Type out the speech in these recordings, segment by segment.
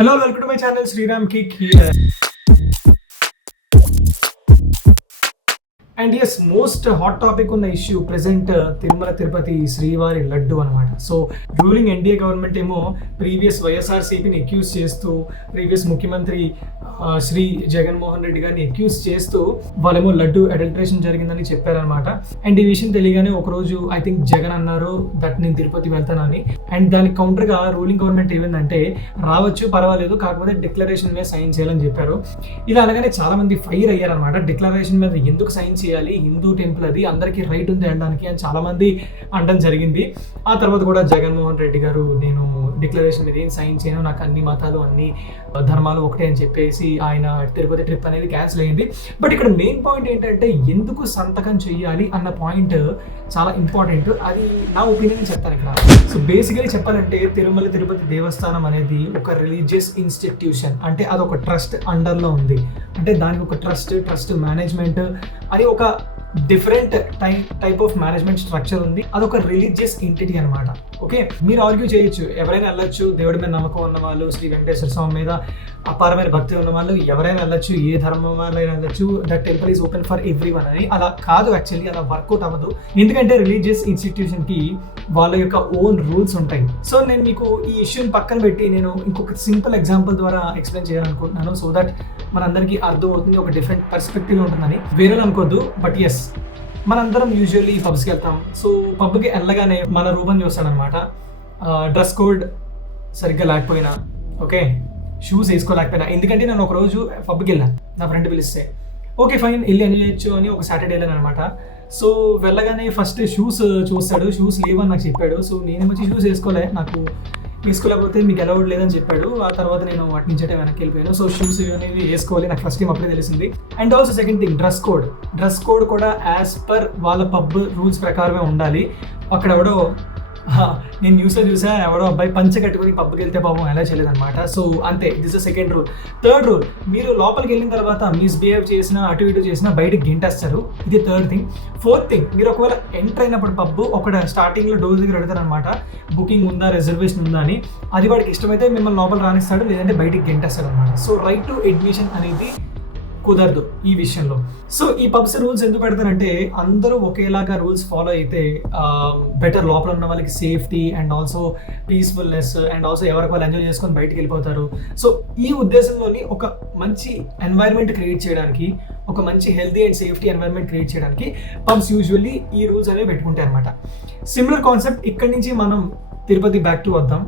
Hello, welcome to my channel Sriram Kick here. And as most hot topic ఉన్న issue present Tirumala Tirupati శ్రీవారి లడ్డు అనమాట. So ruling NDA government ఏమో previous వైఎస్ఆర్సీపీని accuse చేస్తూ, previous ముఖ్యమంత్రి శ్రీ జగన్మోహన్ రెడ్డి గారిని అక్యూజ్ చేస్తూ వాళ్ళేమో లడ్డు అడల్ట్రేషన్ జరిగిందని చెప్పారనమాట. అండ్ ఈ విషయం తెలియగానే ఒకరోజు ఐ థింక్ జగన్ అన్నారు దట్ నేను తిరుపతి వెళ్తానని. అండ్ దానికి కౌంటర్గా రూలింగ్ గవర్నమెంట్ ఏమైందంటే రావచ్చు పర్వాలేదు, కాకపోతే డిక్లరేషన్ మీద సైన్ చేయాలని చెప్పారు. ఇలా అనగానే చాలా మంది ఫైర్ అయ్యారనమాట. డిక్లరేషన్ మీద ఎందుకు సైన్ చేయాలి, హిందూ టెంపుల్ అది, అందరికీ రైట్ ఉంది అనడానికి అని చాలా మంది అనడం జరిగింది. ఆ తర్వాత కూడా జగన్మోహన్ రెడ్డి గారు నేను డిక్లరేషన్ మీద ఏం సైన్ చేయను, నాకు అన్ని మతాలు అన్ని ధర్మాలు ఒకటే అని చెప్పేసి ఆయన తిరుపతి ట్రిప్ అనేది క్యాన్సిల్ అయ్యింది. బట్ ఇక్కడ మెయిన్ పాయింట్ ఏంటంటే ఎందుకు సంతకం చెయ్యాలి అన్న పాయింట్ చాలా ఇంపార్టెంట్. అది నా ఒపీనియన్ చెప్తాను ఇక్కడ. సో బేసికలీ చెప్పాలంటే తిరుమల తిరుపతి దేవస్థానం అనేది ఒక రిలీజియస్ ఇన్స్టిట్యూషన్, అంటే అది ఒక ట్రస్ట్ అండర్లో ఉంది. అంటే దానికి ఒక ట్రస్ట్ మేనేజ్మెంట్ అని ఒక different type of management structure ఉంది. అదొక రిలీజియస్ ఎంటిటీ అనమాట. ఓకే, మీరు ఆర్గ్యూ చేయొచ్చు, ఎవరైనా వెళ్ళొచ్చు, దేవుడి మీద నమ్మకం ఉన్న వాళ్ళు, శ్రీ వెంకటేశ్వర స్వామి మీద అపారమైన భక్తి ఉన్న వాళ్ళు ఎవరైనా వెళ్ళొచ్చు, ఏ ధర్మం వాళ్ళైనా వెళ్ళొచ్చు, that temple is open for every one అని. అలా కాదు, యాక్చువల్లీ అలా వర్కౌట్ అవ్వదు. ఎందుకంటే రిలీజియస్ ఇన్స్టిట్యూషన్కి వాళ్ళ యొక్క ఓన్ రూల్స్ ఉంటాయి. సో నేను మీకు ఈ ఇష్యూని పక్కన పెట్టి నేను ఇంకొక సింపుల్ ఎగ్జాంపుల్ ద్వారా ఎక్స్ప్లెయిన్ చేయాలనుకుంటున్నాను, సో దట్ మనందరికీ అర్థం అవుతుంది, ఒక డిఫరెంట్ పర్స్పెక్టివ్ ఉంటుందని. వేరే అనుకోవద్దు, బట్ ఎస్ మనందరం యూజువల్లీ పబ్స్కి వెళ్తాం. సో పబ్కి వెళ్ళగానే మన రూపం చూస్తాడనమాట. డ్రెస్ కోడ్ సరిగ్గా లేకపోయినా, ఓకే, షూస్ వేసుకోలేకపోయినా. ఎందుకంటే నేను ఒకరోజు పబ్కి వెళ్ళాను, నా ఫ్రెండ్ పిలిస్తే ఓకే ఫైన్ వెళ్ళి ఎంజాయ్ చేయొచ్చు అని ఒక సాటర్డే వెళ్ళాను అనమాట. సో వెళ్ళగానే ఫస్ట్ షూస్ చూస్తాడు, షూస్ లేవని నాకు చెప్పాడు. సో నేను వచ్చి షూస్ నాకు వేసుకోలేకపోతే మీకు అలౌడ్ లేదని చెప్పాడు. ఆ తర్వాత నేను వాటి నుంచి వెనక్కి వెళ్ళిపోయాను. సో షూస్ అనేది వేసుకోవాలి, నాకు ఫస్ట్ టైం అప్పుడే తెలిసింది. And also second thing, dress code కూడా యాజ్ పర్ వాళ్ళ పబ్ రూల్స్ ప్రకారమే ఉండాలి. అక్కడ ఎవడో నేను న్యూస్లో చూసా, ఎవడో అబ్బాయి పంచ కట్టుకుని పబ్కి వెళ్తే పాపం అలా చేయలేదన్నమాట. సో అంతే, this is second rule. Third rule, మీరు లోపలికి వెళ్ళిన తర్వాత మిస్బిహేవ్ చేసినా అటు ఇటు చేసినా బయటకు గింటేస్తారు. ఇది థర్డ్ థింగ్. ఫోర్త్ థింగ్, మీరు ఒకవేళ ఎంటర్ అయినప్పుడు పబ్ ఒక స్టార్టింగ్లో డోర్ దగ్గర అడుగుతారనమాట, బుకింగ్ ఉందా, రిజర్వేషన్ ఉందా అని. అది వాడికి ఇష్టమైతే మిమ్మల్ని లోపల రానిస్తాడు, లేదంటే బయటికి గింటేస్తాడు అనమాట. సో రైట్ టు అడ్మిషన్ అనేది కుదరదు ఈ విషయంలో. సో ఈ పబ్స్ రూల్స్ ఎందుకు పెడతారంటే అందరూ ఒకేలాగా రూల్స్ ఫాలో అయితే బెటర్, లోపల ఉన్న వాళ్ళకి safety and also peacefulness and also ఎవరికి వాళ్ళు ఎంజాయ్ చేసుకొని బయటకు వెళ్ళిపోతారు. సో ఈ ఉద్దేశంలోని ఒక మంచి ఎన్వైర్న్మెంట్ క్రియేట్ చేయడానికి, ఒక మంచి healthy and safety environment create చేయడానికి పబ్స్ యూజువల్లీ ఈ రూల్స్ అనేవి పెట్టుకుంటాయి అనమాట. సిమిలర్ కాన్సెప్ట్ ఇక్కడి నుంచి మనం తిరుపతి బ్యాక్ టు వద్దాం.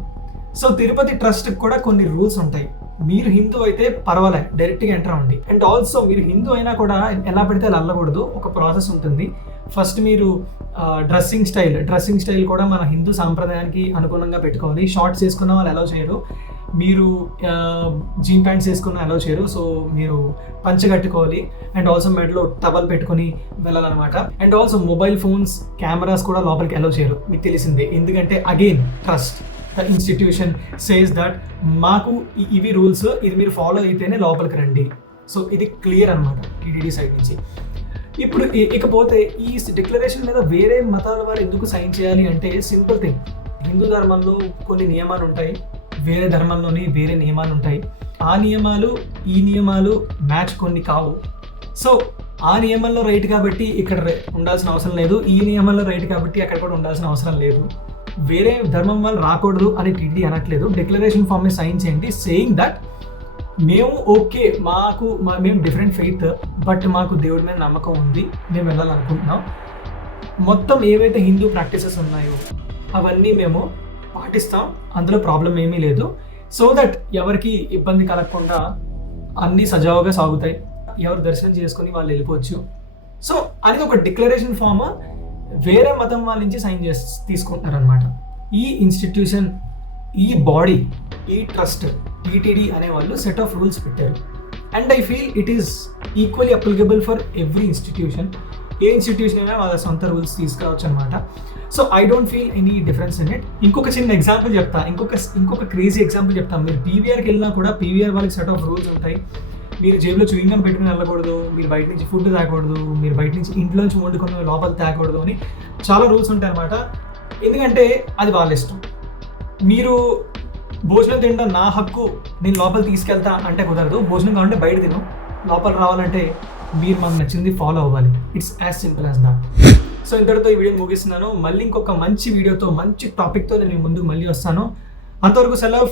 సో తిరుపతి ట్రస్ట్కి కూడా కొన్ని రూల్స్ ఉంటాయి. మీరు హిందూ అయితే పర్వాలేదు, డైరెక్ట్గా ఎంటర్ అవ్వండి. అండ్ ఆల్సో మీరు హిందూ అయినా కూడా ఎలా పడితే అలా వెళ్ళకూడదు, ఒక ప్రాసెస్ ఉంటుంది. ఫస్ట్ మీరు డ్రెస్సింగ్ స్టైల్ కూడా మన హిందూ సాంప్రదాయానికి అనుగుణంగా పెట్టుకోవాలి. షార్ట్స్ వేసుకున్న వాళ్ళు అలౌ చేయరు, మీరు జీన్ ప్యాంట్స్ వేసుకున్న అలౌ చేయరు. సో మీరు పంచ కట్టుకోవాలి అండ్ ఆల్సో మెడలో టవల్ పెట్టుకొని వెళ్ళాలన్నమాట. And also mobile phones, cameras కూడా లోపలికి అలౌ చేయరు, మీకు తెలిసిందే. ఎందుకంటే again trust, the institution says that మాకు ఇవి రూల్స్, ఇది మీరు ఫాలో అయితేనే లోపలికి రండి. సో ఇది క్లియర్ అనమాట టీటీడీ సైడ్ నుంచి. ఇప్పుడు ఇకపోతే ఈ డిక్లరేషన్ మీద వేరే మతాల వారు ఎందుకు సైన్ చేయాలి అంటే సింపుల్ థింగ్, హిందూ ధర్మంలో కొన్ని నియమాలు ఉంటాయి, వేరే ధర్మంలోని వేరే నియమాలు ఉంటాయి. ఆ నియమాలు ఈ నియమాలు మ్యాచ్ కొన్ని కావు. సో ఆ నియమంలో రైట్ కాబట్టి ఇక్కడ ఉండాల్సిన అవసరం లేదు, ఈ నియమంలో రైట్ కాబట్టి అక్కడ కూడా ఉండాల్సిన అవసరం లేదు. వేరే ధర్మం వాళ్ళు రాకూడదు అని టీటీ అనట్లేదు. డిక్లరేషన్ ఫామ్ మీద సైన్ చేయండి, సేయింగ్ దట్ మేము ఓకే, మేము డిఫరెంట్ ఫెయిత్, బట్ మాకు దేవుడి మీద నమ్మకం ఉంది, మేము వెళ్ళాలనుకుంటున్నాం. మొత్తం ఏవైతే హిందూ ప్రాక్టీసెస్ ఉన్నాయో అవన్నీ మేము పాటిస్తాం, అందులో ప్రాబ్లం ఏమీ లేదు. సో దట్ ఎవరికి ఇబ్బంది కలగకుండా అన్నీ సజావుగా సాగుతాయి, ఎవరు దర్శనం చేసుకొని వాళ్ళు వెళ్ళిపోవచ్చు. సో అనేది ఒక డిక్లరేషన్ ఫామ్ వేరే మతం వాళ్ళ నుంచి సైన్ తీసుకుంటున్నారనమాట. ఈ ఇన్స్టిట్యూషన్, ఈ బాడీ, ఈ ట్రస్ట్ టీటీడీ అనేవాళ్ళు సెట్ ఆఫ్ రూల్స్ పెట్టారు. And I feel it is equally applicable for every institution. A institution అయినా వాళ్ళ సొంత రూల్స్ తీసుకురావచ్చు అనమాట. So I don't feel any difference in it. ఇంకొక చిన్న ఎగ్జాంపుల్ చెప్తా, ఇంకొక క్రేజీ ఎగ్జాంపుల్ చెప్తాను. మీరు పీవీఆర్కి వెళ్ళినా కూడా పీవీఆర్ వాళ్ళకి సెట్ ఆఫ్ రూల్స్ ఉంటాయి. మీరు జేబులో చూయింగ్ గమ్ పెట్టుకుని వెళ్ళకూడదు, మీరు బయట నుంచి ఫుడ్ తాగకూడదు, మీరు బయట నుంచి ఇంట్లోంచి వండుకొని లోపల తాగకూడదు అని చాలా రూల్స్ ఉంటాయి అనమాట. ఎందుకంటే అది వాళ్ళ ఇష్టం. మీరు భోజనం తినడం నా హక్కు, నేను లోపల తీసుకెళ్తా అంటే కుదరదు. భోజనం కావాలంటే బయట తిను, లోపల రావాలంటే మీరు మాకు నచ్చింది ఫాలో అవ్వాలి. It's as simple as that. So ఇంతటితో ఈ వీడియో ముగిస్తున్నాను. మళ్ళీ ఇంకొక మంచి వీడియోతో మంచి టాపిక్తో నేను ముందుకు మళ్ళీ వస్తాను. అంతవరకు సెలవు.